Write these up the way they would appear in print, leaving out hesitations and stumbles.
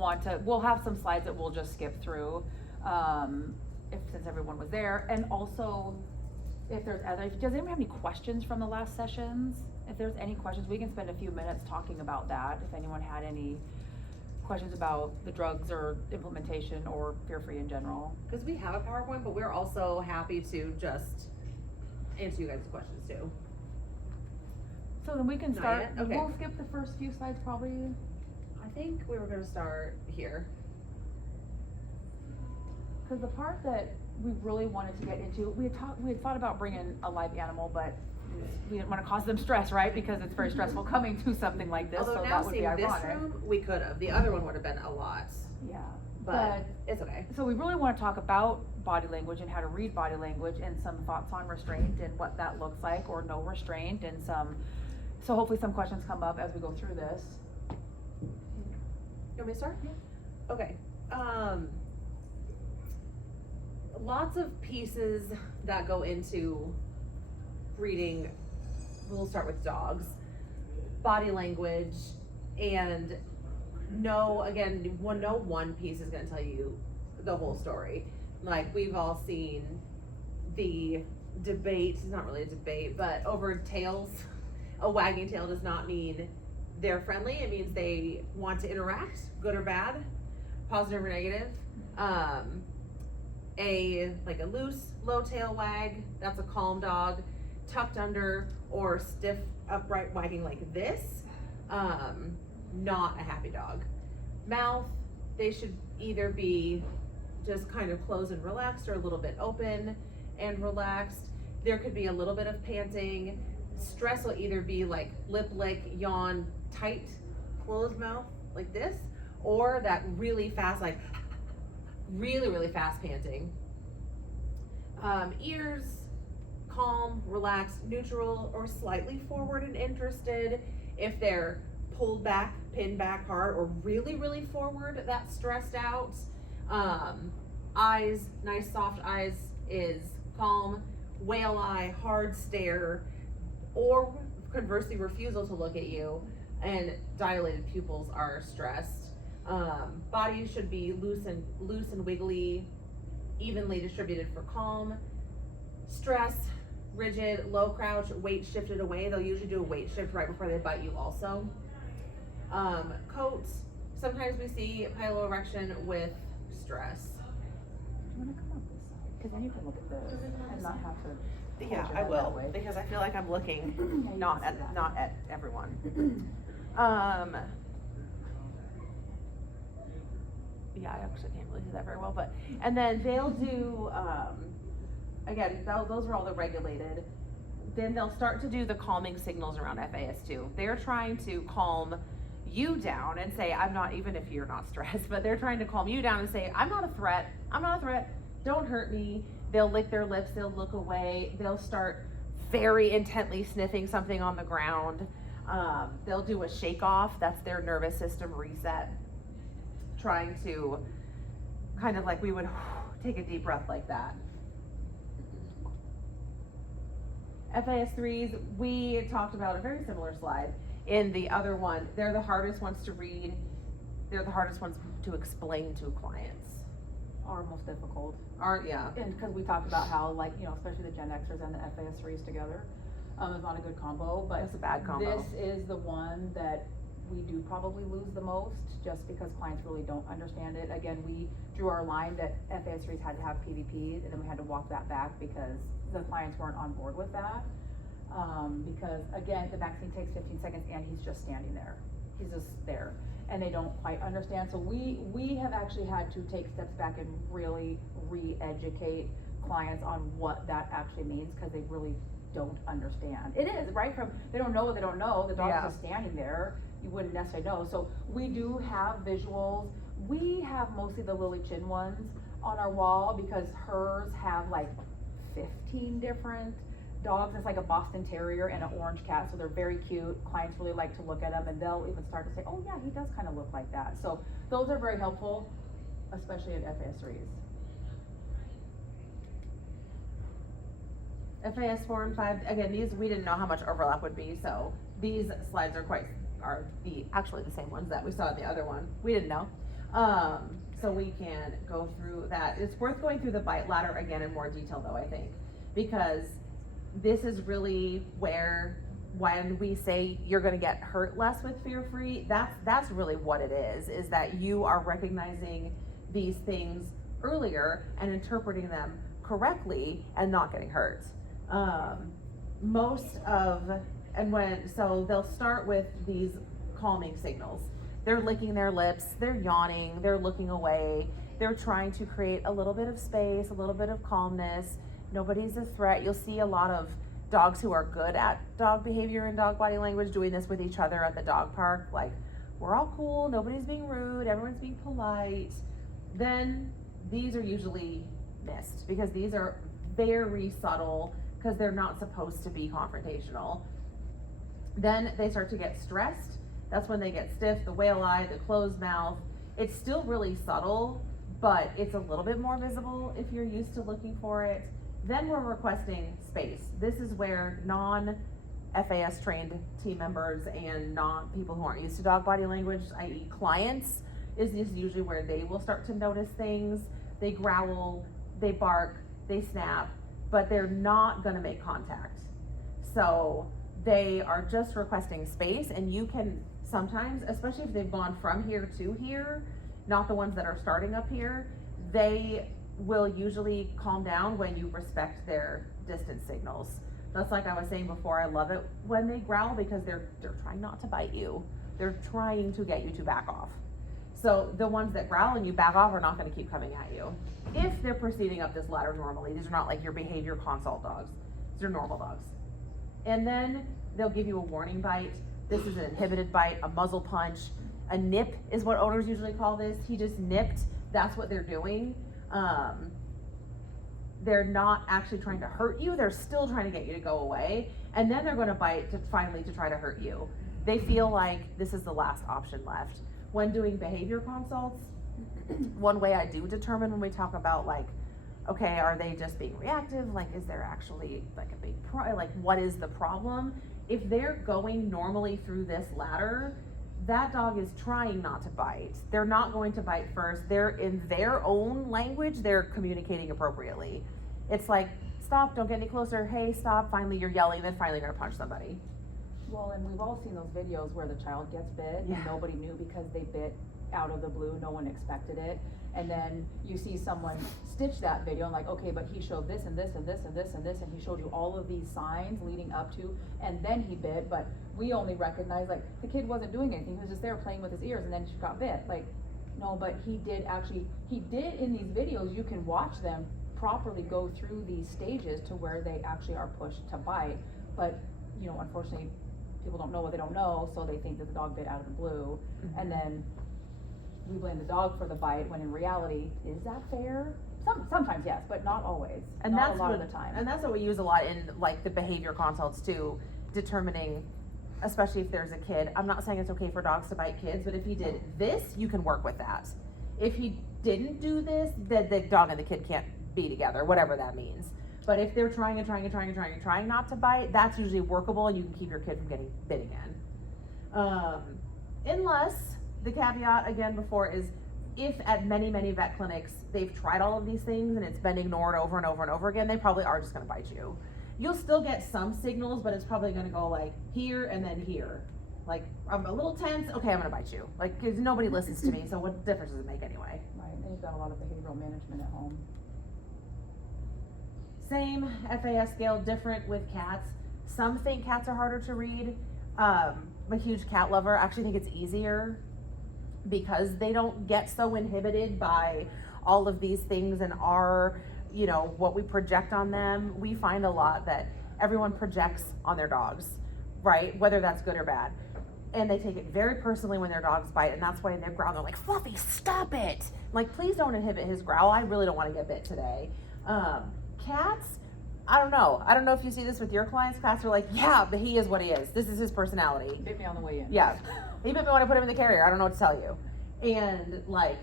we'll have some slides that we'll just skip through, since everyone was there. And also, if does anyone have any questions from the last sessions? If there's any questions, we can spend a few minutes talking about that. If anyone had any questions about the drugs or implementation or fear-free in general. Because we have a PowerPoint, but we're also happy to just answer you guys' questions too. So then we can start, Okay. We'll skip the first few slides probably. I think we were gonna start here. Because the part that we really wanted to get into, we had thought about bringing a live animal, but we didn't want to cause them stress, right? Because it's very stressful coming to something like this, Although so now that would be seeing ironic. this room, we could have. The other one would have been a lot. Yeah. But it's okay. So we really want to talk about body language and how to read body language and some thoughts on restraint and what that looks like, or no restraint, and so hopefully some questions come up as we go through this. You want me to start? Yeah. Okay. Lots of pieces that go into reading. We'll start with dogs. Body language, and no one piece is going to tell you the whole story. Like, we've all seen the debate, it's not really a debate, but over tails. A wagging tail does not mean they're friendly. It means they want to interact, good or bad, positive or negative. A loose, low tail wag, that's a calm dog. Tucked under or stiff, upright wagging like this, not a happy dog. Mouth, they should either be just kind of closed and relaxed, or a little bit open and relaxed. There could be a little bit of panting. Stress will either be like lip lick, yawn, tight, closed mouth like this, or that really fast, like really fast panting. Ears, calm, relaxed, neutral, or slightly forward and interested. If they're pulled back, pinned back hard, or really forward, that's stressed out. Eyes, nice soft eyes is calm. Whale eye, hard stare, or conversely refusal to look at you, and dilated pupils are stressed. Body should be loose and wiggly, evenly distributed for calm. Stress, rigid, low crouch, weight shifted away. They'll usually do a weight shift right before they bite you also. Coat, sometimes we see piloerection with stress. Do you want to come up this side? Because then you can look at this and not have to. Yeah, I will, because I feel like I'm looking not at everyone. Yeah, I actually can't really do that very well, but, and then they'll do, again, those are all the regulated. Then they'll start to do the calming signals around FAS2. They're trying to calm you down and say, I'm not, even if you're not stressed, but they're trying to calm you down and say, I'm not a threat, don't hurt me. They'll lick their lips, they'll look away, they'll start very intently sniffing something on the ground. They'll do a shake off, that's their nervous system reset. Trying to kind of like we would take a deep breath like that. FAS3s, we talked about a very similar slide in the other one. They're the hardest ones to read. They're the hardest ones to explain to clients. Are most difficult. Yeah. And because we talked about how, like, you know, especially the Gen Xers and the FAS3s together, is not a good combo, but That's a bad combo. This is the one that we do probably lose the most, just because clients really don't understand it. Again, we drew our line that FAS3s had to have PVP, and then we had to walk that back because the clients weren't on board with that. Because again, the vaccine takes 15 seconds and he's just standing there. He's just there, and they don't quite understand. So we have actually had to take steps back and really re-educate clients on what that actually means, because they really don't understand. It is, right? They don't know what they don't know. The dog's just standing there. You wouldn't necessarily know. So we do have visuals. We have mostly the Lily Chin ones on our wall, because hers have like 15 different dogs. It's like a Boston Terrier and an orange cat, so they're very cute. Clients really like to look at them, and they'll even start to say, oh yeah, he does kind of look like that. So those are very helpful, especially at FAS3s. FAS 4 and 5, again, these, we didn't know how much overlap would be, so these slides are actually the same ones that we saw in the other one. We didn't know. So we can go through that. It's worth going through the bite ladder again in more detail though, I think, because this is really where, when we say you're gonna get hurt less with fear free, that's really what it is that you are recognizing these things earlier and interpreting them correctly and not getting hurt. So they'll start with these calming signals. They're licking their lips, they're yawning, they're looking away, they're trying to create a little bit of space, a little bit of calmness. Nobody's a threat. You'll see a lot of dogs who are good at dog behavior and dog body language doing this with each other at the dog park. Like, we're all cool, nobody's being rude, everyone's being polite. Then these are usually missed because these are very subtle because they're not supposed to be confrontational. Then they start to get stressed. That's when they get stiff, the whale eye, the closed mouth. It's still really subtle, but it's a little bit more visible if you're used to looking for it. Then we're requesting space. This is where non-FAS trained team members and people who aren't used to dog body language, i.e. clients, is usually where they will start to notice things. They growl, they bark, they snap, but they're not gonna make contact. So they are just requesting space, and you can sometimes, especially if they've gone from here to here, not the ones that are starting up here, they will usually calm down when you respect their distance signals. That's like I was saying before, I love it when they growl because they're trying not to bite you. They're trying to get you to back off. So the ones that growl and you back off are not gonna keep coming at you. If they're proceeding up this ladder normally, these are not like your behavior consult dogs. These are normal dogs. And then they'll give you a warning bite. This is an inhibited bite, a muzzle punch. A nip is what owners usually call this. He just nipped, that's what they're doing. They're not actually trying to hurt you, they're still trying to get you to go away, and then they're gonna bite to try to hurt you. They feel like this is the last option left. When doing behavior consults, one way I do determine when we talk about like, okay, are they just being reactive? Like, is there actually like a big what is the problem? If they're going normally through this ladder, that dog is trying not to bite. They're not going to bite first. They're in their own language, they're communicating appropriately. It's like, stop, don't get any closer. Hey, stop, finally you're yelling, then finally you're gonna punch somebody. Well, and we've all seen those videos where the child gets bit Yeah. and nobody knew because they bit out of the blue, no one expected it. And then you see someone stitch that video and like, okay, but he showed this and this and this and this and this, and he showed you all of these signs leading up to, and then he bit, but we only recognize like the kid wasn't doing anything, he was just there playing with his ears and then she got bit. Like, no, but he did in these videos, you can watch them properly go through these stages to where they actually are pushed to bite. But, you know, unfortunately, people don't know what they don't know, so they think that the dog bit out of the blue. Mm-hmm. And then we blame the dog for the bite, when in reality, is that fair? Sometimes yes, but not always. And not that's a lot of the time. And that's what we use a lot in like the behavior consults too, determining, especially if there's a kid. I'm not saying it's okay for dogs to bite kids, but if he did this, you can work with that. If he didn't do this, then the dog and the kid can't be together, whatever that means. But if they're trying not to bite, that's usually workable, and you can keep your kid from getting bit again. Unless, the caveat again before is, if at many vet clinics they've tried all of these things and it's been ignored over and over and over again, they probably are just gonna bite you. You'll still get some signals, but it's probably gonna go like here and then here. Like, I'm a little tense, okay, I'm gonna bite you. Like, cause nobody listens to me, so what difference does it make anyway? Right, and you've got a lot of behavioral management at home. Same FAS scale, different with cats. Some think cats are harder to read. I'm a huge cat lover. I actually think it's easier because they don't get so inhibited by all of these things and our, you know, what we project on them. We find a lot that everyone projects on their dogs, right? Whether that's good or bad. And they take it very personally when their dogs bite, and that's why they growl. They're like, Fluffy, stop it. I'm like, please don't inhibit his growl. I really don't want to get bit today. Cats, I don't know if you see this with your clients. Cats are like, yeah, but he is what he is. This is his personality. Bit me on the way in. Yeah. He bit me when I put him in the carrier. I don't know what to tell you. And like,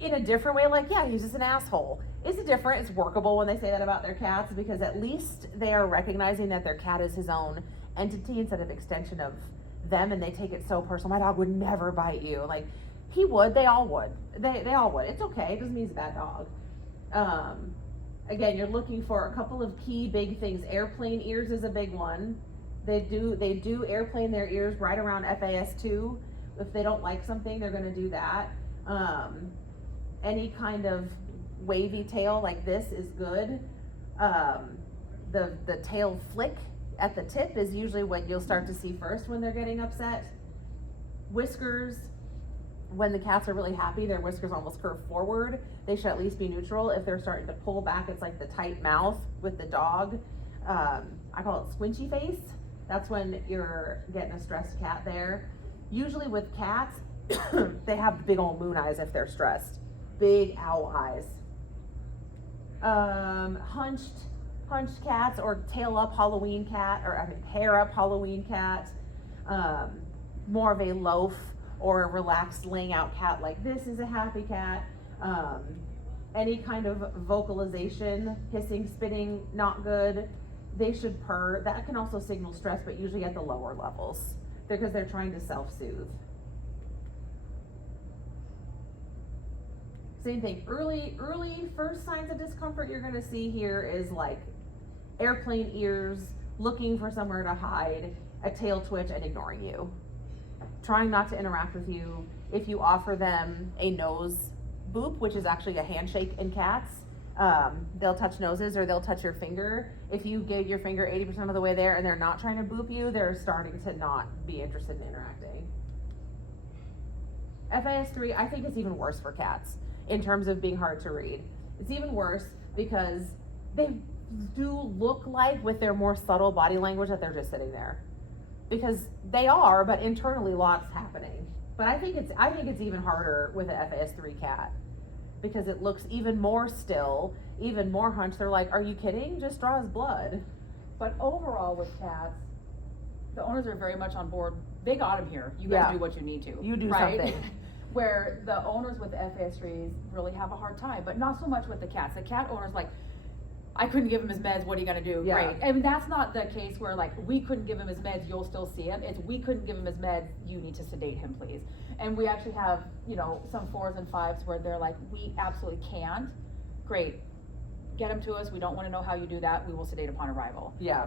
in a different way, like, yeah, he's just an asshole. It's different. It's workable when they say that about their cats, because at least they are recognizing that their cat is his own entity instead of extension of them, and they take it so personal. My dog would never bite you. Like, He would, they all would. They all would. It's okay, it doesn't mean he's a bad dog. Again, you're looking for a couple of key big things. Airplane ears is a big one. They do airplane their ears right around FAS2. If they don't like something, they're gonna do that. Any kind of wavy tail like this is good. The tail flick at the tip is usually what you'll start to see first when they're getting upset. Whiskers, when the cats are really happy, their whiskers almost curve forward. They should at least be neutral. If they're starting to pull back, it's like the tight mouth with the dog. I call it squinchy face. That's when you're getting a stressed cat there. Usually with cats, they have big old moon eyes if they're stressed. Big owl eyes. Hunched cats or tail up Halloween cat, or hair up Halloween cat. More of a loaf or a relaxed laying out cat like this is a happy cat. Any kind of vocalization, hissing, spitting, not good. They should purr. That can also signal stress, but usually at the lower levels because they're trying to self-soothe. Same thing, early first signs of discomfort you're gonna see here is like airplane ears, looking for somewhere to hide, a tail twitch, and ignoring you. Trying not to interact with you. If you offer them a nose boop, which is actually a handshake in cats, they'll touch noses or they'll touch your finger. If you give your finger 80% of the way there and they're not trying to boop you, they're starting to not be interested in interacting. FAS3, I think it's even worse for cats in terms of being hard to read. It's even worse because they do look like with their more subtle body language that they're just sitting there. Because they are, but internally lots happening. But I think it's even harder with an FAS3 cat because it looks even more still, even more hunched. They're like, are you kidding? Just draw his blood. But overall with cats, the owners are very much on board. They got him here. You guys do what you need to. You do right? something. Where the owners with the FAS3s really have a hard time, but not so much with the cats. The cat owners like, I couldn't give him his meds, what are you gonna do? Yeah. Great. I mean, that's not the case where like, we couldn't give him his meds, you'll still see him. It's, we couldn't give him his meds, you need to sedate him, please. And we actually have, you know, some 4s and 5s where they're like, we absolutely can't. Great. Get him to us, we don't wanna know how you do that, we will sedate upon arrival. Yeah.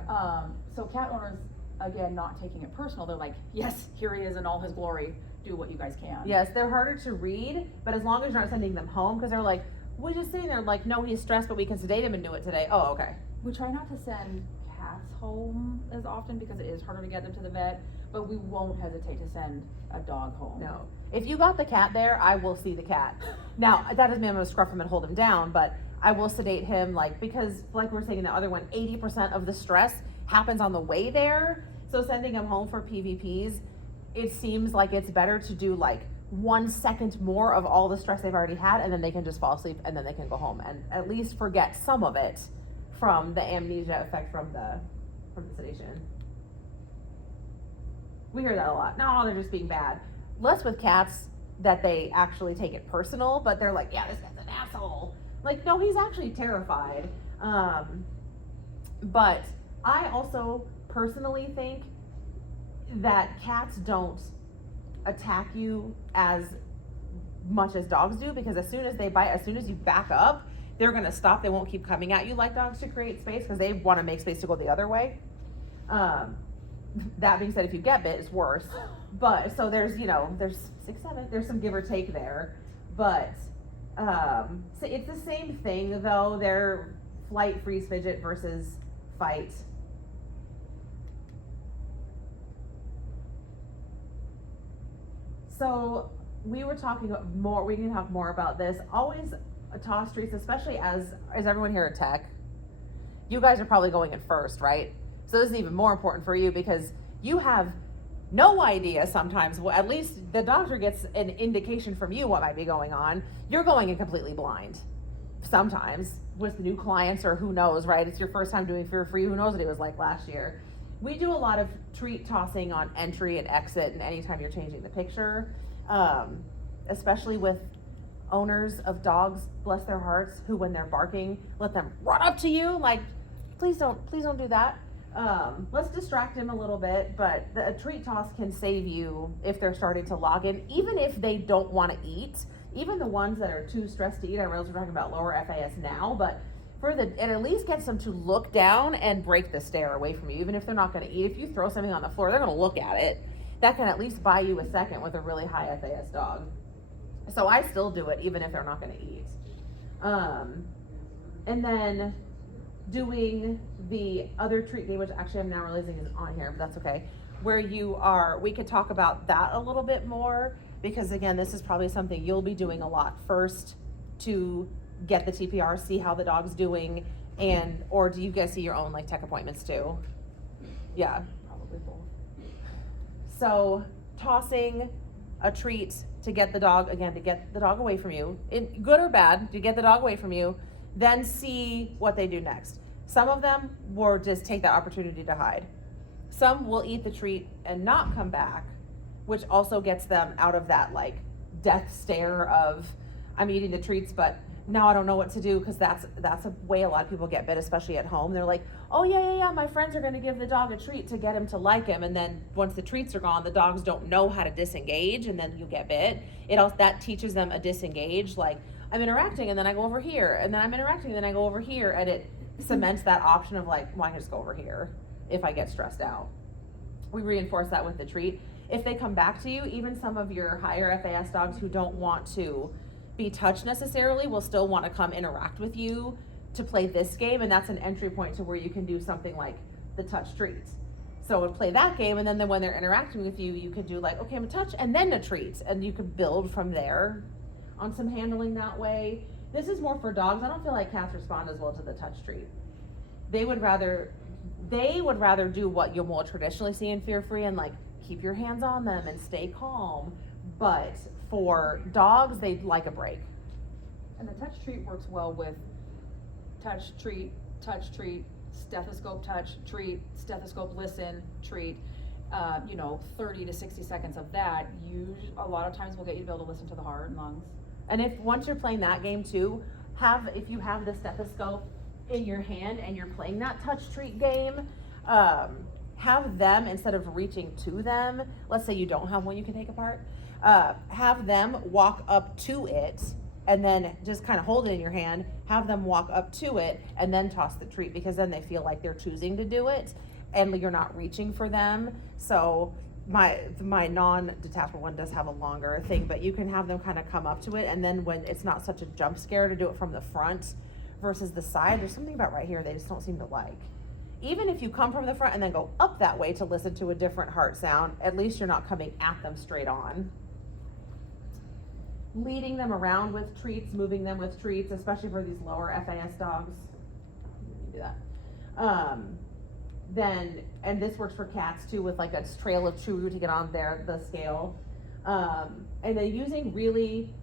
So cat owners, again, not taking it personal, they're like, yes, here he is in all his glory, do what you guys can. Yes, they're harder to read, but as long as you're not sending them home, because they're like, we're just sitting there like, no, he's stressed, but we can sedate him and do it today. Oh, okay. We try not to send cats home as often because it is harder to get them to the vet, but we won't hesitate to send a dog home. No. If you got the cat there, I will see the cat. Now, that doesn't mean I'm gonna scruff him and hold him down, but I will sedate him, like, because like we were saying in the other one, 80% of the stress happens on the way there. So sending him home for PVPs, it seems like it's better to do like 1 second more of all the stress they've already had, and then they can just fall asleep and then they can go home and at least forget some of it from the amnesia effect from the sedation. We hear that a lot. No, they're just being bad. Less with cats that they actually take it personal, but they're like, yeah, this guy's an asshole. Like, no, he's actually terrified. But I also personally think that cats don't attack you as much as dogs do, because as soon as they bite, as soon as you back up, they're gonna stop. They won't keep coming at you like dogs to create space because they want to make space to go the other way. That being said, if you get bit, it's worse. But so there's, you know, there's 6, 7, there's some give or take there. But so it's the same thing though. They're flight, freeze, fidget versus fight. So we were talking more, we can talk more about this. Always toss treats, especially as everyone here at Tech, you guys are probably going in first, right? So this is even more important for you because you have no idea sometimes, well, at least the doctor gets an indication from you what might be going on. You're going in completely blind sometimes with new clients or who knows, right? It's your first time doing fear free, who knows what it was like last year. We do a lot of treat tossing on entry and exit and anytime you're changing the picture, especially with owners of dogs, bless their hearts, who when they're barking, let them run up to you, like, please don't do that. let's distract him a little bit, but a treat toss can save you if they're starting to log in, even if they don't want to eat. Even the ones that are too stressed to eat, I realize we're talking about lower FAS now, but it at least gets them to look down and break the stare away from you, even if they're not going to eat. If you throw something on the floor, they're going to look at it. That can at least buy you a second with a really high FAS dog. So I still do it even if they're not going to eat. And then doing the other treat game, which actually I'm now realizing is on here, but that's okay, where we could talk about that a little bit more, because again, this is probably something you'll be doing a lot first to get the TPR, see how the dog's doing, or do you guys see your own like tech appointments too? Yeah. Probably both. So tossing a treat to get the dog away from you, good or bad, to get the dog away from you, then see what they do next. Some of them will just take that opportunity to hide. Some will eat the treat and not come back, which also gets them out of that like death stare of I'm eating the treats, but now I don't know what to do, because that's a way a lot of people get bit, especially at home. They're like, oh yeah, my friends are going to give the dog a treat to get him to like him, and then once the treats are gone, the dogs don't know how to disengage, and then you get bit. That teaches them a disengage, like I'm interacting and then I go over here, and then I'm interacting and then I go over here, and it cements that option of like, well, I can just go over here if I get stressed out. We reinforce that with the treat. If they come back to you, even some of your higher FAS dogs who don't want to be touched necessarily will still want to come interact with you to play this game, and that's an entry point to where you can do something like the touch treats. So we'll play that game, and then when they're interacting with you, you could do like, okay, I'm a touch and then a treat, and you could build from there on some handling that way. This is more for dogs. I don't feel like cats respond as well to the touch treat. They would rather do what you will traditionally see in Fear Free and like keep your hands on them and stay calm. But for dogs, they'd like a break. And the touch treat works well with touch treat, stethoscope touch, treat, stethoscope listen, treat. 30 to 60 seconds of that, a lot of times will get you to be able to listen to the heart and lungs. And once you're playing that game too, if you have the stethoscope in your hand and you're playing that touch treat game, have them, instead of reaching to them, let's say you don't have one you can take apart, have them walk up to it and then just kind of hold it in your hand, have them walk up to it and then toss the treat, because then they feel like they're choosing to do it and you're not reaching for them. So my non-detachable one does have a longer thing, but you can have them kind of come up to it, and then when it's not such a jump scare to do it from the front versus the side, there's something about right here they just don't seem to like. Even if you come from the front and then go up that way to listen to a different heart sound, at least you're not coming at them straight on. Leading them around with treats, moving them with treats, especially for these lower FAS dogs. Do that. And this works for cats too, with like a trail of chew to get on the scale. And then using really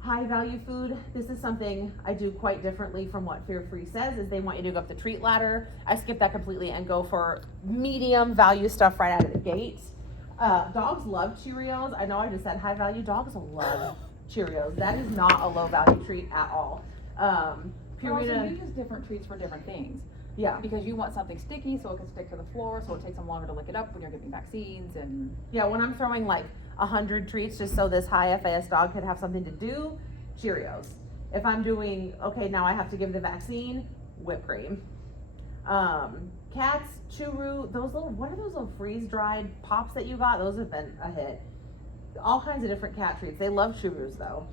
high value food. This is something I do quite differently from what Fear Free says, is they want you to go up the treat ladder. I skip that completely and go for medium value stuff right out of the gate. Dogs love Cheerios. I know I just said high value. Dogs love Cheerios. That is not a low value treat at all. Purina, you use different treats for different things. Yeah. Because you want something sticky so it can stick to the floor, so it takes them longer to lick it up when you're giving vaccines and... Yeah, when I'm throwing like 100 treats just so this high FAS dog could have something to do, Cheerios. If I'm doing, okay, now I have to give the vaccine, whipped cream. Cats, Churu, what are those little freeze-dried pops that you got? Those have been a hit. All kinds of different cat treats. They love Churus though.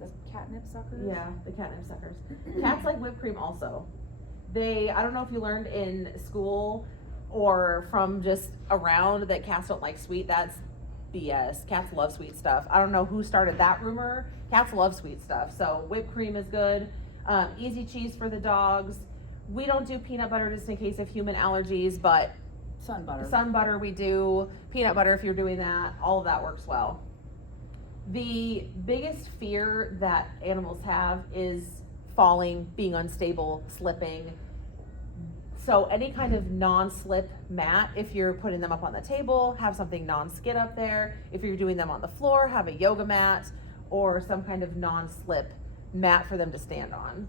The catnip suckers? Yeah, the catnip suckers. Cats like whipped cream also. I don't know if you learned in school or from just around that cats don't like sweet. That's BS. Cats love sweet stuff. I don't know who started that rumor. Cats love sweet stuff. So whipped cream is good. Easy cheese for the dogs. We don't do peanut butter just in case of human allergies, but sun butter we do. Peanut butter if you're doing that. All of that works well. The biggest fear that animals have is falling, being unstable, slipping. So any kind of non-slip mat, if you're putting them up on the table, have something non-skid up there. If you're doing them on the floor, have a yoga mat or some kind of non-slip mat for them to stand on.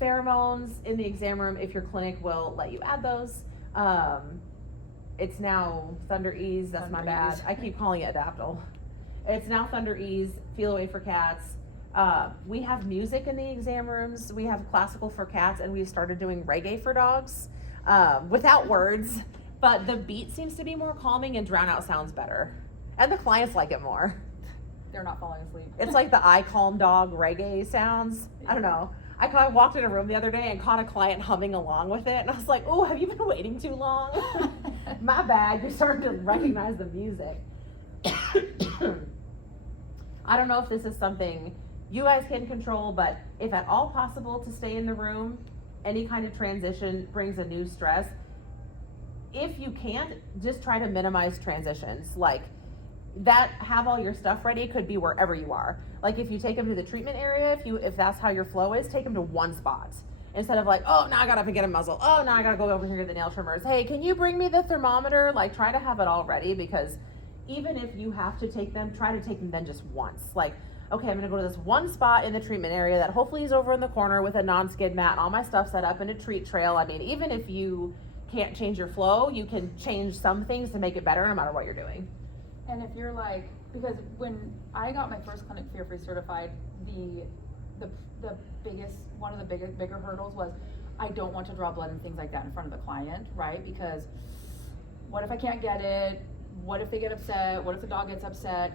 Pheromones in the exam room, if your clinic will let you add those. It's now Thunder Ease, that's my Thunder bad. Ease. I keep calling it Adaptil. It's now Thunder Ease, Feel Away for cats. We have music in the exam rooms. We have classical for cats, and we've started doing reggae for dogs, without words, but the beat seems to be more calming and drown out sounds better. And the clients like it more. They're not falling asleep. It's like the I Calm Dog reggae sounds. I don't know. I walked in a room the other day and caught a client humming along with it, and I was like, oh, have you been waiting too long? My bad, you're starting to recognize the music. I don't know if this is something you guys can control, but if at all possible to stay in the room, any kind of transition brings a new stress. If you can't, just try to minimize transitions. Like, that have all your stuff ready could be wherever you are. Like if you take them to the treatment area, if that's how your flow is, take them to one spot. Instead of like, oh, now I gotta get a muzzle. Oh, now I gotta go over here to the nail trimmers. Hey, can you bring me the thermometer? Like, try to have it all ready, because even if you have to take them, try to take them then just once. Like, okay, I'm gonna go to this one spot in the treatment area that hopefully is over in the corner with a non-skid mat and all my stuff set up and a treat trail. I mean, even if you can't change your flow, you can change some things to make it better no matter what you're doing. And if you're like, because when I got my first clinic fear-free certified, the biggest, one of the bigger hurdles was I don't want to draw blood and things like that in front of the client, right? Because what if I can't get it? What if they get upset? What if the dog gets upset?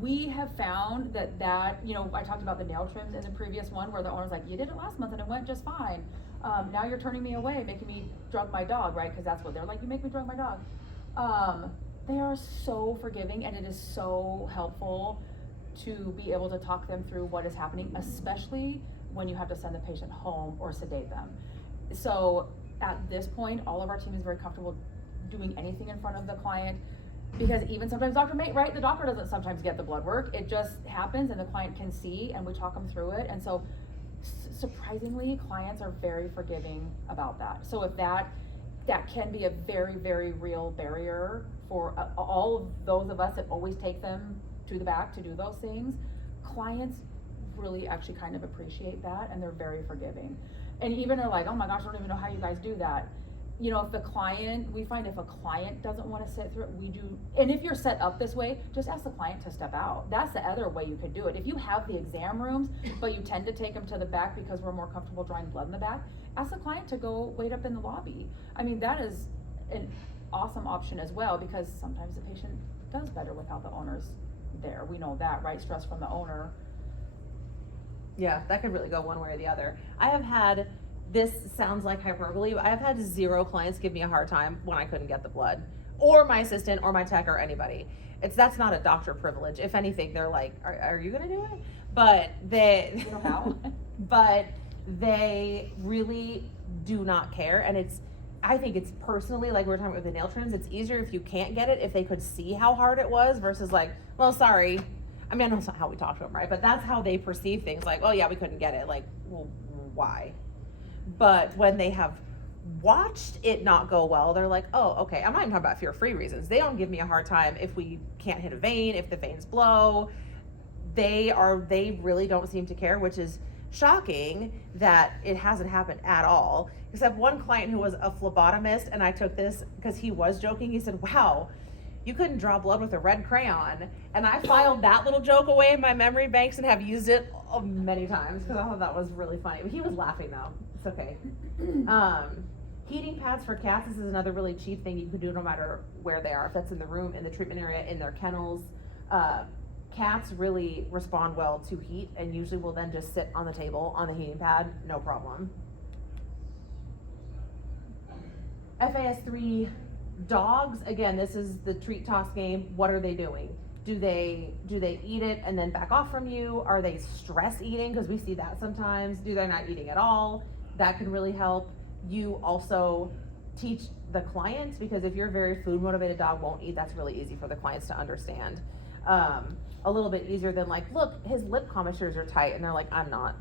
We have found that, you know, I talked about the nail trims in the previous one where the owner's like, you did it last month and it went just fine. Now you're turning me away, making me drug my dog, right? Because that's what they're like, you make me drug my dog. They are so forgiving, and it is so helpful to be able to talk them through what is happening, especially when you have to send the patient home or sedate them. So at this point, all of our team is very comfortable doing anything in front of the client, because even sometimes Dr. Mate, right, the doctor doesn't sometimes get the blood work. It just happens and the client can see, and we talk them through it. And so surprisingly, clients are very forgiving about that. So if that can be a very, very real barrier for all of those of us that always take them to the back to do those things. Clients really actually kind of appreciate that, and they're very forgiving. And even are like, oh my gosh, I don't even know how you guys do that. You know, we find if a client doesn't want to sit through it, we do. And if you're set up this way, just ask the client to step out. That's the other way you could do it. If you have the exam rooms, but you tend to take them to the back because we're more comfortable drawing blood in the back, ask the client to go wait up in the lobby. I mean, that is an awesome option as well, because sometimes the patient does better without the owners there. We know that, right? Stress from the owner. Yeah, that could really go one way or the other. I have had, this sounds like hyperbole, but I've had 0 clients give me a hard time when I couldn't get the blood, or my assistant or my tech or anybody. That's not a doctor privilege. If anything, they're like, are you gonna do it? But they, You know how? but they really do not care. And I think it's personally, like we were talking about with the nail trims, it's easier if you can't get it, if they could see how hard it was versus like, well, sorry. I mean, I know that's not how we talk to them, right? But that's how they perceive things, like, oh yeah, we couldn't get it. Like, well, why? But when they have watched it not go well, they're like, oh, okay. I'm not even talking about fear-free reasons. They don't give me a hard time if we can't hit a vein, if the veins blow. They really don't seem to care, which is shocking that it hasn't happened at all. Except one client who was a phlebotomist, and I took this because he was joking. He said, wow, you couldn't draw blood with a red crayon. And I filed that little joke away in my memory banks and have used it many times because I thought that was really funny. He was laughing though. It's okay. Heating pads for cats, this is another really cheap thing you can do no matter where they are. If that's in the room, in the treatment area, in their kennels. Cats really respond well to heat and usually will then just sit on the table on the heating pad, no problem. FAS 3 dogs, again, this is the treat toss game. What are they doing? Do they eat it and then back off from you? Are they stress eating? Because we see that sometimes. Do they not eating at all? That can really help. You also teach the clients, because if you're a very food motivated dog won't eat, that's really easy for the clients to understand. A little bit easier than like, look, his lip commissures are tight, and they're like, I'm not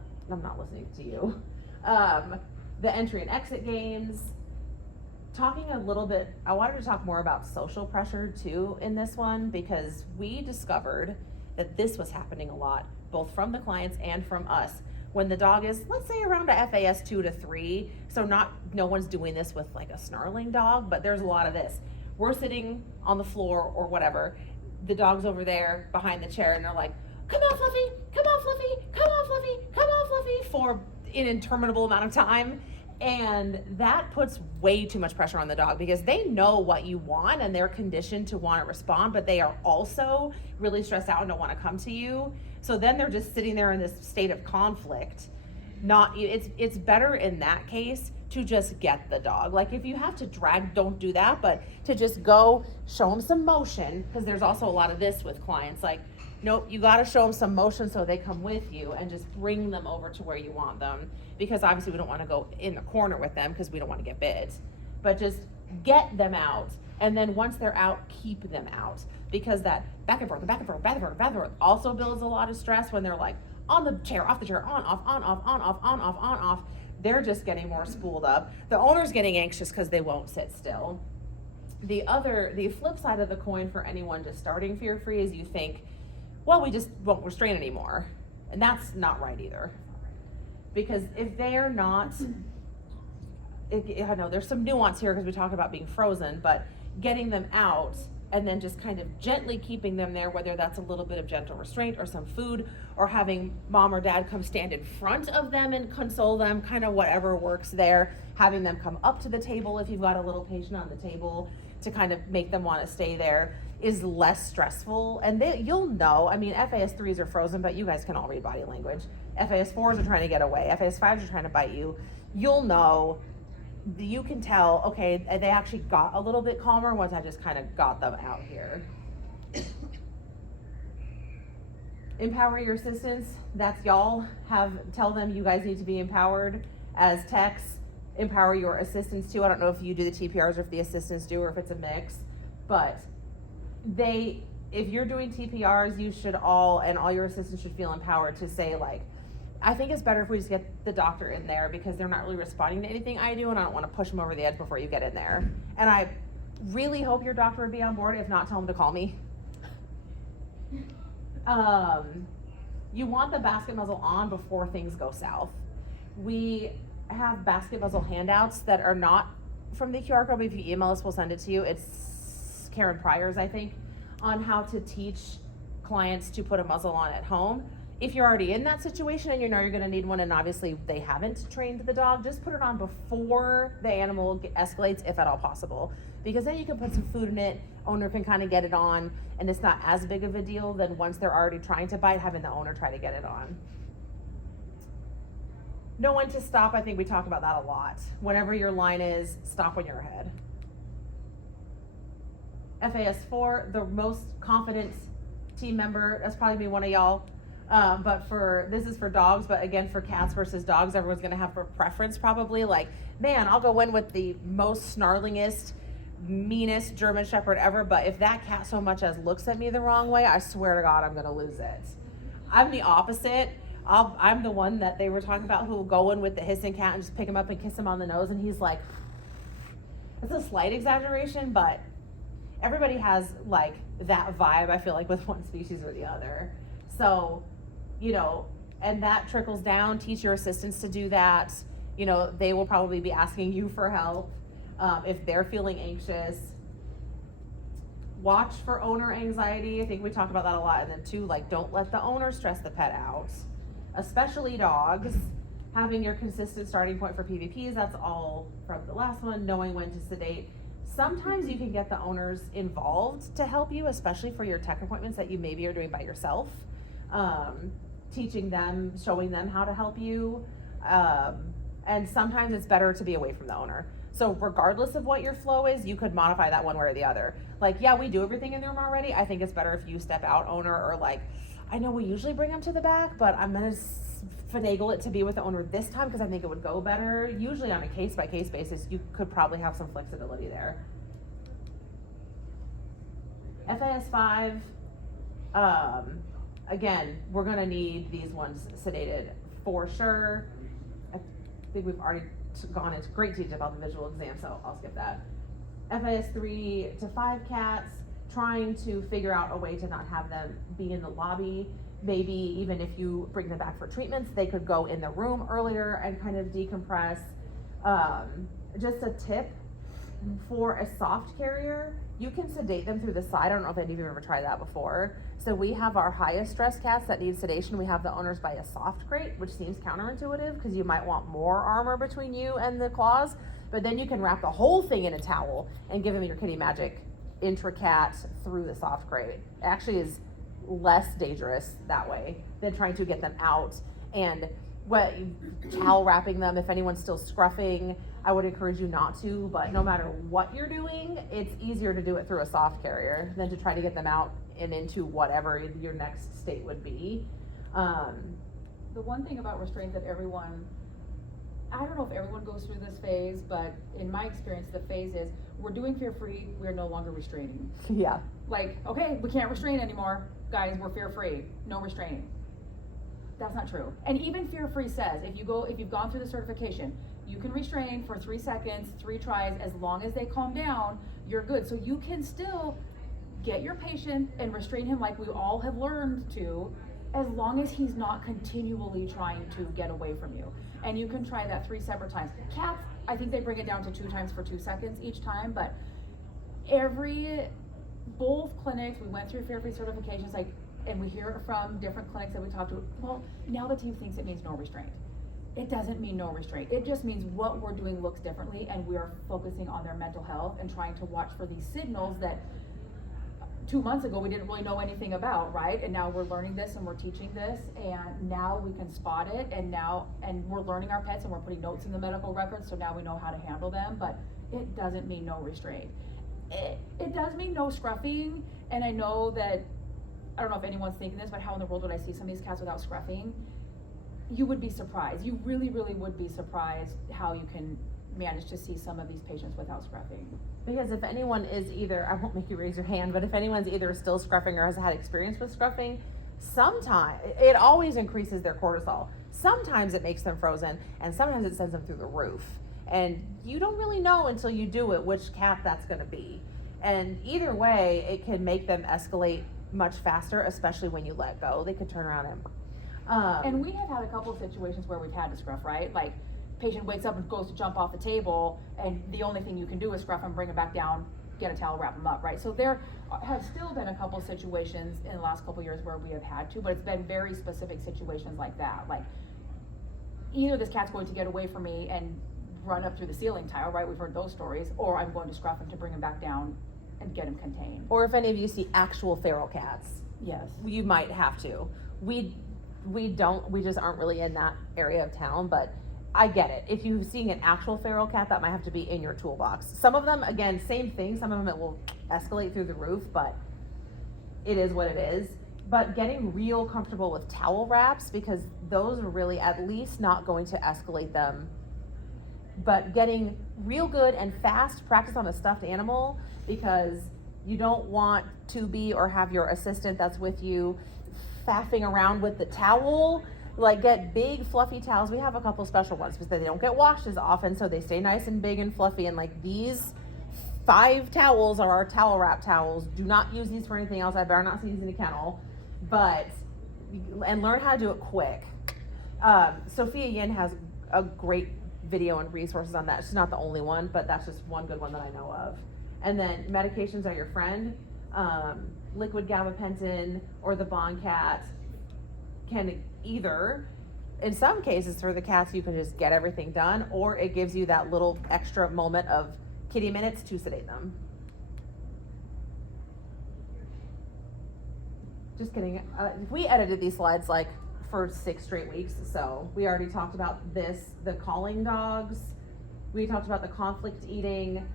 listening to you. The entry and exit games. Talking a little bit, I wanted to talk more about social pressure too in this one, because we discovered that this was happening a lot, both from the clients and from us. when the dog is, let's say, around a FAS 2 to 3, so no one's doing this with like a snarling dog, but there's a lot of this. We're sitting on the floor or whatever, the dog's over there behind the chair, and they're like, come on, Fluffy, come on, Fluffy, come on, Fluffy, come on, Fluffy, for an interminable amount of time. And that puts way too much pressure on the dog because they know what you want and they're conditioned to want to respond, but they are also really stressed out and don't want to come to you. So then they're just sitting there in this state of conflict. It's better in that case to just get the dog. Like if you have to drag, don't do that, but to just go show them some motion, because there's also a lot of this with clients, like, nope, you got to show them some motion so they come with you, and just bring them over to where you want them, because obviously we don't want to go in the corner with them because we don't want to get bit, but just get them out. And then once they're out, keep them out, because that back and forth, back and forth, back and forth, back and forth also builds a lot of stress when they're like on the chair, off the chair, on, off, on, off, on, off, on, off, on, off. They're just getting more spooled up. The owner's getting anxious because they won't sit still. The flip side of the coin for anyone just starting fear-free is you think, well, we just won't restrain anymore. And that's not right either. Because if they're not, I know there's some nuance here because we talk about being frozen, but getting them out and then just kind of gently keeping them there, whether that's a little bit of gentle restraint or some food, or having mom or dad come stand in front of them and console them, kind of whatever works there. Having them come up to the table if you've got a little patient on the table to kind of make them want to stay there is less stressful. And you'll know, I mean, FAS 3s are frozen, but you guys can all read body language. FAS 4s are trying to get away. FAS 5s are trying to bite you. You'll know, you can tell, okay, they actually got a little bit calmer once I just kind of got them out here. Empower your assistants. That's y'all. Tell them you guys need to be empowered as techs. Empower your assistants too. I don't know if you do the TPRs or if the assistants do, or if it's a mix, but if you're doing TPRs, you should all your assistants should feel empowered to say, like, I think it's better if we just get the doctor in there because they're not really responding to anything I do, and I don't want to push them over the edge before you get in there. And I really hope your doctor would be on board. If not, tell them to call me. You want the basket muzzle on before things go south. We have basket muzzle handouts that are not from the QR code, but if you email us, we'll send it to you. It's Karen Pryor's, I think, on how to teach clients to put a muzzle on at home. If you're already in that situation and you know you're going to need one, and obviously they haven't trained the dog, just put it on before the animal escalates, if at all possible, because then you can put some food in it, owner can kind of get it on, and it's not as big of a deal than once they're already trying to bite, having the owner try to get it on. Know when to stop. I think we talk about that a lot. Whenever your line is, stop when you're ahead. FAS 4, the most confident team member, that's probably be one of y'all. But this is for dogs, but again, for cats versus dogs, everyone's gonna have a preference probably. Like, man, I'll go in with the most snarlingest, meanest German Shepherd ever, but if that cat so much as looks at me the wrong way, I swear to God, I'm gonna lose it. I'm the opposite. I'm the one that they were talking about who will go in with the hissing cat and just pick him up and kiss him on the nose, and he's like, it's a slight exaggeration, but everybody has like that vibe, I feel like, with one species or the other. So, and that trickles down. Teach your assistants to do that. They will probably be asking you for help if they're feeling anxious. Watch for owner anxiety. I think we talk about that a lot. And then too, like, don't let the owner stress the pet out, especially dogs. Having your consistent starting point for PVPs, that's all from the last one. Knowing when to sedate. Sometimes you can get the owners involved to help you, especially for your tech appointments that you maybe are doing by yourself. Teaching them, showing them how to help you. And sometimes it's better to be away from the owner. So regardless of what your flow is, you could modify that one way or the other. Like, yeah, we do everything in the room already. I think it's better if you step out, owner, or like, I know we usually bring them to the back, but I'm gonna finagle it to be with the owner this time because I think it would go better. Usually on a case-by-case basis, you could probably have some flexibility there. FAS 5, again, we're gonna need these ones sedated for sure. I think we've already gone into great detail about the visual exam, so I'll skip that. FAS 3 to 5 cats, trying to figure out a way to not have them be in the lobby. Maybe even if you bring them back for treatments, they could go in the room earlier and kind of decompress. Just a tip for a soft carrier, you can sedate them through the side. I don't know if any of you have ever tried that before. So we have our highest stress cats that need sedation. We have the owners buy a soft crate, which seems counterintuitive because you might want more armor between you and the claws, but then you can wrap the whole thing in a towel and give them your kitty magic intra-cat through the soft crate. It actually is less dangerous that way than trying to get them out. And towel wrapping them, if anyone's still scruffing, I would encourage you not to, but no matter what you're doing, it's easier to do it through a soft carrier than to try to get them out and into whatever your next state would be. The one thing about restraint that everyone, I don't know if everyone goes through this phase, but in my experience, the phase is, we're doing fear-free, we're no longer restraining. Yeah. Like, okay, we can't restrain anymore, guys, we're fear-free, no restraining. That's not true. And even fear-free says, if you've gone through the certification, you can restrain for 3 seconds, 3 tries, as long as they calm down, you're good. So you can still get your patient and restrain him like we all have learned to, as long as he's not continually trying to get away from you. And you can try that 3 separate times. Cats, I think they bring it down to 2 times for 2 seconds each time, but both clinics, we went through fear-free certifications, like, and we hear it from different clinics that we talk to, well, now the team thinks it means no restraint. It doesn't mean no restraint. It just means what we're doing looks differently, and we are focusing on their mental health and trying to watch for these signals that 2 months ago we didn't really know anything about, right? And now we're learning this and we're teaching this, and now we can spot it, and we're learning our pets and we're putting notes in the medical records, so now we know how to handle them, but it doesn't mean no restraint. It does mean no scruffing, and I know that, I don't know if anyone's thinking this, but how in the world would I see some of these cats without scruffing? You would be surprised. You really, really would be surprised how you can manage to see some of these patients without scruffing. Because if anyone is either, I won't make you raise your hand, but if anyone's either still scruffing or has had experience with scruffing, sometimes, it always increases their cortisol. Sometimes it makes them frozen, and sometimes it sends them through the roof. And you don't really know until you do it which cat that's gonna be. And either way, it can make them escalate much faster, especially when you let go. They could turn around and we have had a couple of situations where we've had to scruff, right? Like, patient wakes up and goes to jump off the table, and the only thing you can do is scruff him, bring him back down, get a towel, wrap him up, right? So there have still been a couple of situations in the last couple of years where we have had to, but it's been very specific situations like that. Like, either this cat's going to get away from me and run up through the ceiling tile, right? We've heard those stories, or I'm going to scruff him to bring him back down and get him contained. Or if any of you see actual feral cats, yes, you might have to. We just aren't really in that area of town, but I get it. If you're seeing an actual feral cat, that might have to be in your toolbox. Some of them, again, same thing. Some of them it will escalate through the roof, but it is what it is. But getting real comfortable with towel wraps, because those are really at least not going to escalate them. But getting real good and fast practice on a stuffed animal, because you don't want to be or have your assistant that's with you faffing around with the towel. Like, get big fluffy towels. We have a couple special ones because they don't get washed as often, so they stay nice and big and fluffy. And like, these 5 towels are our towel wrap towels. Do not use these for anything else. I better not see these in a kennel, and learn how to do it quick. Sophia Yin has a great video and resources on that. She's not the only one, but that's just one good one that I know of. And then medications are your friend. Liquid gabapentin or the Boncat can either, in some cases for the cats, you can just get everything done, or it gives you that little extra moment of kitty minutes to sedate them. Just kidding. We edited these slides like for 6 straight weeks, so we already talked about this, the calling dogs. We talked about the conflict eating,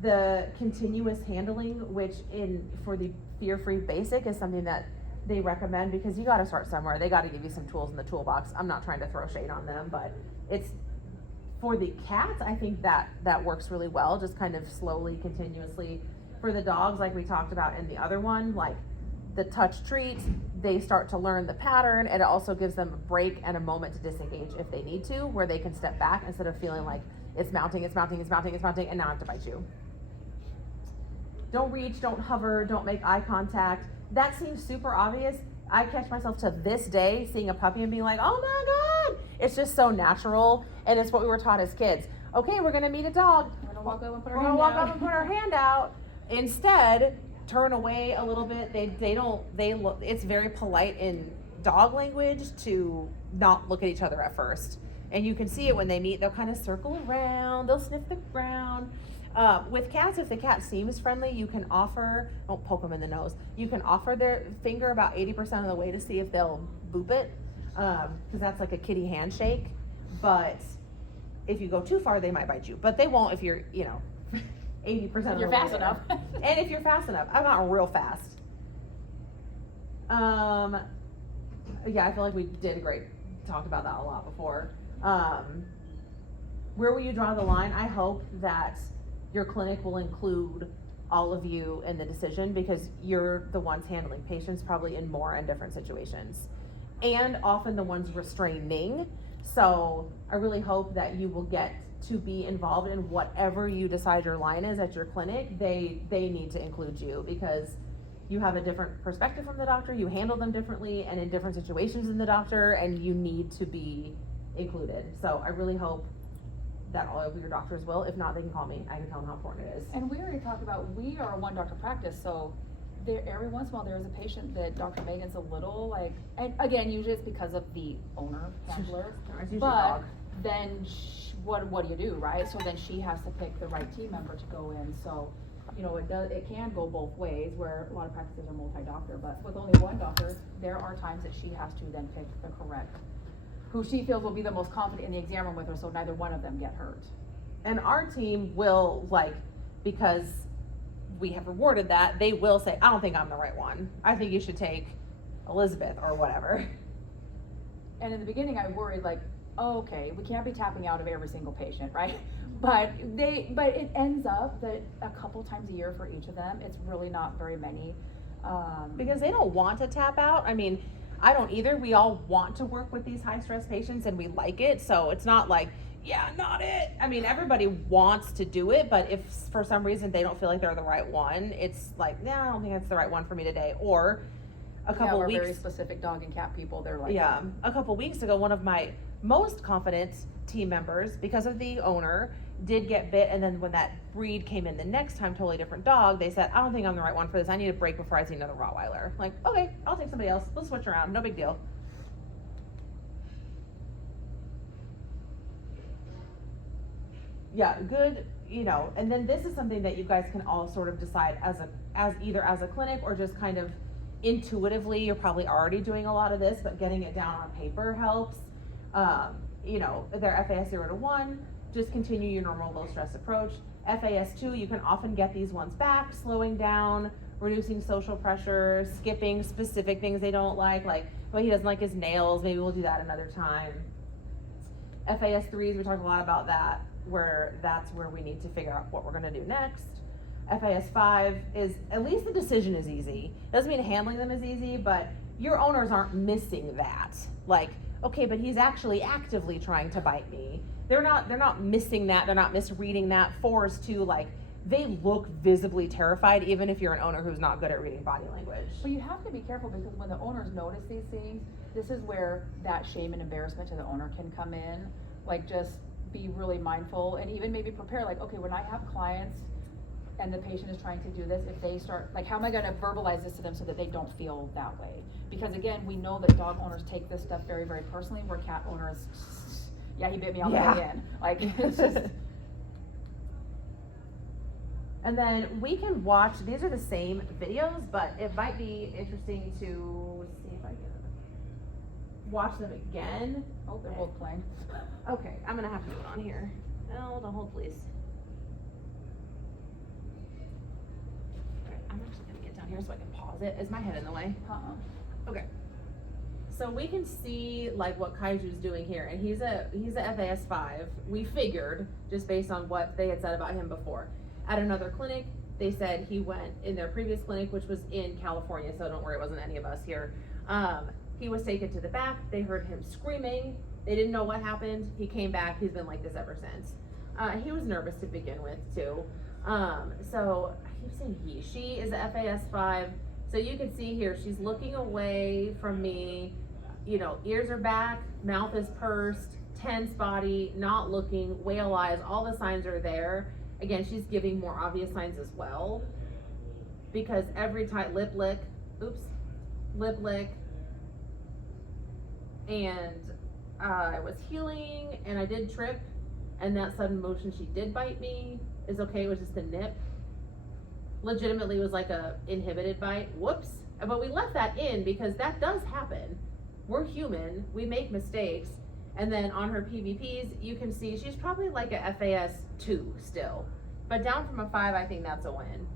the continuous handling, which for the fear-free basic is something that they recommend, because you got to start somewhere. They got to give you some tools in the toolbox. I'm not trying to throw shade on them, but it's for the cats. I think that works really well, just kind of slowly, continuously. For the dogs, like we talked about in the other one, like the touch treat, they start to learn the pattern, and it also gives them a break and a moment to disengage if they need to, where they can step back instead of feeling like it's mounting, and now I have to bite you. don't reach, don't hover, don't make eye contact. That seems super obvious. I catch myself to this day seeing a puppy and being like, oh my God. It's just so natural, and it's what we were taught as kids. Okay, we're gonna meet a dog. We're gonna walk up and put We're our gonna hand walk out. up and put our hand out. Instead, turn away a little bit. It's very polite in dog language to not look at each other at first. And you can see it when they meet. They'll kind of circle around. They'll sniff the ground. With cats, if the cat seems friendly, you can offer, don't poke them in the nose. You can offer their finger about 80% of the way to see if they'll boop it. Because that's like a kitty handshake. But if you go too far, they might bite you. But they won't if you're, 80% of the You're way fast there. enough. And if you're fast enough. I'm not real fast. Yeah, I feel like we did talked about that a lot before. Where will you draw the line? I hope that your clinic will include all of you in the decision, because you're the ones handling patients probably in more and different situations, and often the ones restraining. So I really hope that you will get to be involved in whatever you decide your line is at your clinic. They need to include you, because you have a different perspective from the doctor, you handle them differently and in different situations than the doctor, and you need to be included. So I really hope that all of your doctors will. If not, they can call me. I can tell them how important it is. And we already talked about, we are a one doctor practice, so there, every once in a while, there is a patient that Dr. Megan's a little like, and again, usually it's because of the owner, handler, It's usually but dog. then what do you do, right? So then she has to pick the right team member to go in, so, it can go both ways, where a lot of practices are multi-doctor, but with only one doctor, there are times that she has to then pick the correct, who she feels will be the most confident in the exam room with her, so neither one of them get hurt. And our team will, because we have rewarded that, they will say, I don't think I'm the right one. I think you should take Elizabeth or whatever. And in the beginning, I worried okay, we can't be tapping out of every single patient, right? But it ends up that a couple times a year for each of them, it's really not very many. Because they don't want to tap out. I mean, I don't either. We all want to work with these high stress patients and we like it. So it's not like, yeah, not it. I mean, everybody wants to do it, but if for some reason they don't feel like they're the right one, it's like, nah, I don't think that's the right one for me today. Or a couple we're weeks. very specific dog and cat people. They're like, Yeah, a couple weeks ago, one of my most confident team members, because of the owner, did get bit, and then when that breed came in the next time, totally different dog, they said, I don't think I'm the right one for this. I need a break before I see another Rottweiler. Like, okay, I'll take somebody else. Let's switch around. No big deal. Yeah, good, and then this is something that you guys can all sort of decide as either as a clinic or just kind of intuitively. You're probably already doing a lot of this, but getting it down on paper helps. Their FAS 0 to 1, just continue your normal low stress approach. FAS 2, you can often get these ones back, slowing down, reducing social pressure, skipping specific things they don't like, well, he doesn't like his nails, maybe we'll do that another time. FAS 3s, we talked a lot about that, where that's where we need to figure out what we're gonna do next. FAS 5 is, at least the decision is easy. Doesn't mean handling them is easy, but your owners aren't missing that. Okay, but he's actually actively trying to bite me. They're not missing that, they're not misreading that. 4s too, they look visibly terrified, even if you're an owner who's not good at reading body language. But you have to be careful, because when the owners notice these things, this is where that shame and embarrassment to the owner can come in. Just be really mindful, and even maybe prepare, okay, when I have clients and the patient is trying to do this, if they start, how am I gonna verbalize this to them so that they don't feel that way? Because again, we know that dog owners take this stuff very, very personally, where cat owners, yeah, he bit me on the way in. It's just. And then we can watch, these are the same videos, but it might be interesting to see if I can watch them again. Oh, they're both playing. Okay, I'm gonna have to do it on here. No, don't hold, please. Okay, I'm actually gonna get down here so I can pause it. Is my head in the way? Okay. So we can see what Kaiju's doing here, and he's a FAS 5. We figured, just based on what they had said about him before. At another clinic, they said he went in their previous clinic, which was in California, so don't worry, it wasn't any of us here. He was taken to the back. They heard him screaming. They didn't know what happened. He came back. He's been like this ever since. He was nervous to begin with too. So keep saying he. She is a FAS 5. So you can see here, she's looking away from me. You know, ears are back, mouth is pursed, tense body, not looking, whale eyes, all the signs are there. Again, she's giving more obvious signs as well. Because every time, lip lick, and I was healing and I did trip, and that sudden motion she did bite me is okay, it was just a nip. Legitimately was like a inhibited bite, whoops. But we left that in because that does happen. We're human, we make mistakes. And then on her PVPs, you can see she's probably like a FAS 2 still. But down from a 5, I think that's a win.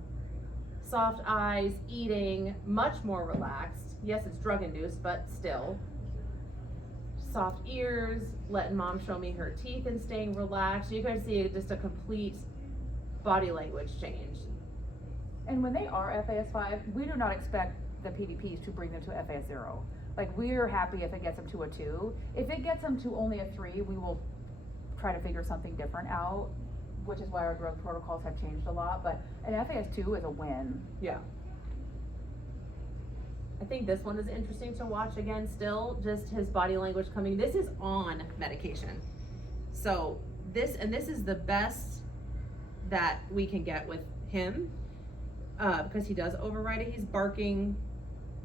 Soft eyes, eating, much more relaxed. Yes, it's drug induced, but still. Soft ears, letting mom show me her teeth and staying relaxed. You can see just a complete body language change. And when they are FAS 5, we do not expect the PVPs to bring them to FAS 0. Like, we're happy if it gets them to a 2. If it gets them to only a 3, we will try to figure something different out, which is why our drug protocols have changed a lot, but an FAS 2 is a win. Yeah. I think this one is interesting to watch again still, just his body language coming. This is on medication. So this is the best that we can get with him, because he does override it. He's barking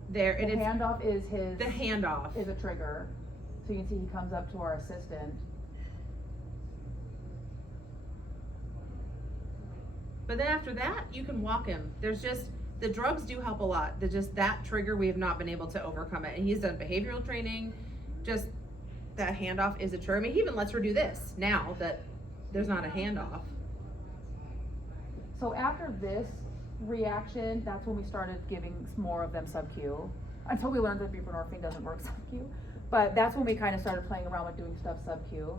there. The handoff is his. The handoff is a trigger. So you can see he comes up to our assistant. But then after that, you can walk him. There's just, the drugs do help a lot. That trigger, we have not been able to overcome it. And he's done behavioral training. Just that handoff is a trigger. I mean, he even lets her do this now that there's not a handoff. So after this reaction, that's when we started giving more of them sub-Q. Until we learned that buprenorphine doesn't work sub-Q. But that's when we kind of started playing around with doing stuff sub-Q.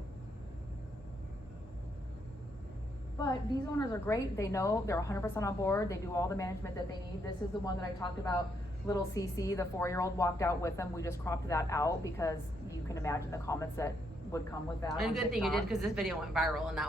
But these owners are great. They know, they're 100% on board. They do all the management that they need. This is the one that I talked about. Little CC, the 4-year-old, walked out with them. We just cropped that out because you can imagine the comments that would come with that. And on good thing you TikTok. did, because this video went viral and that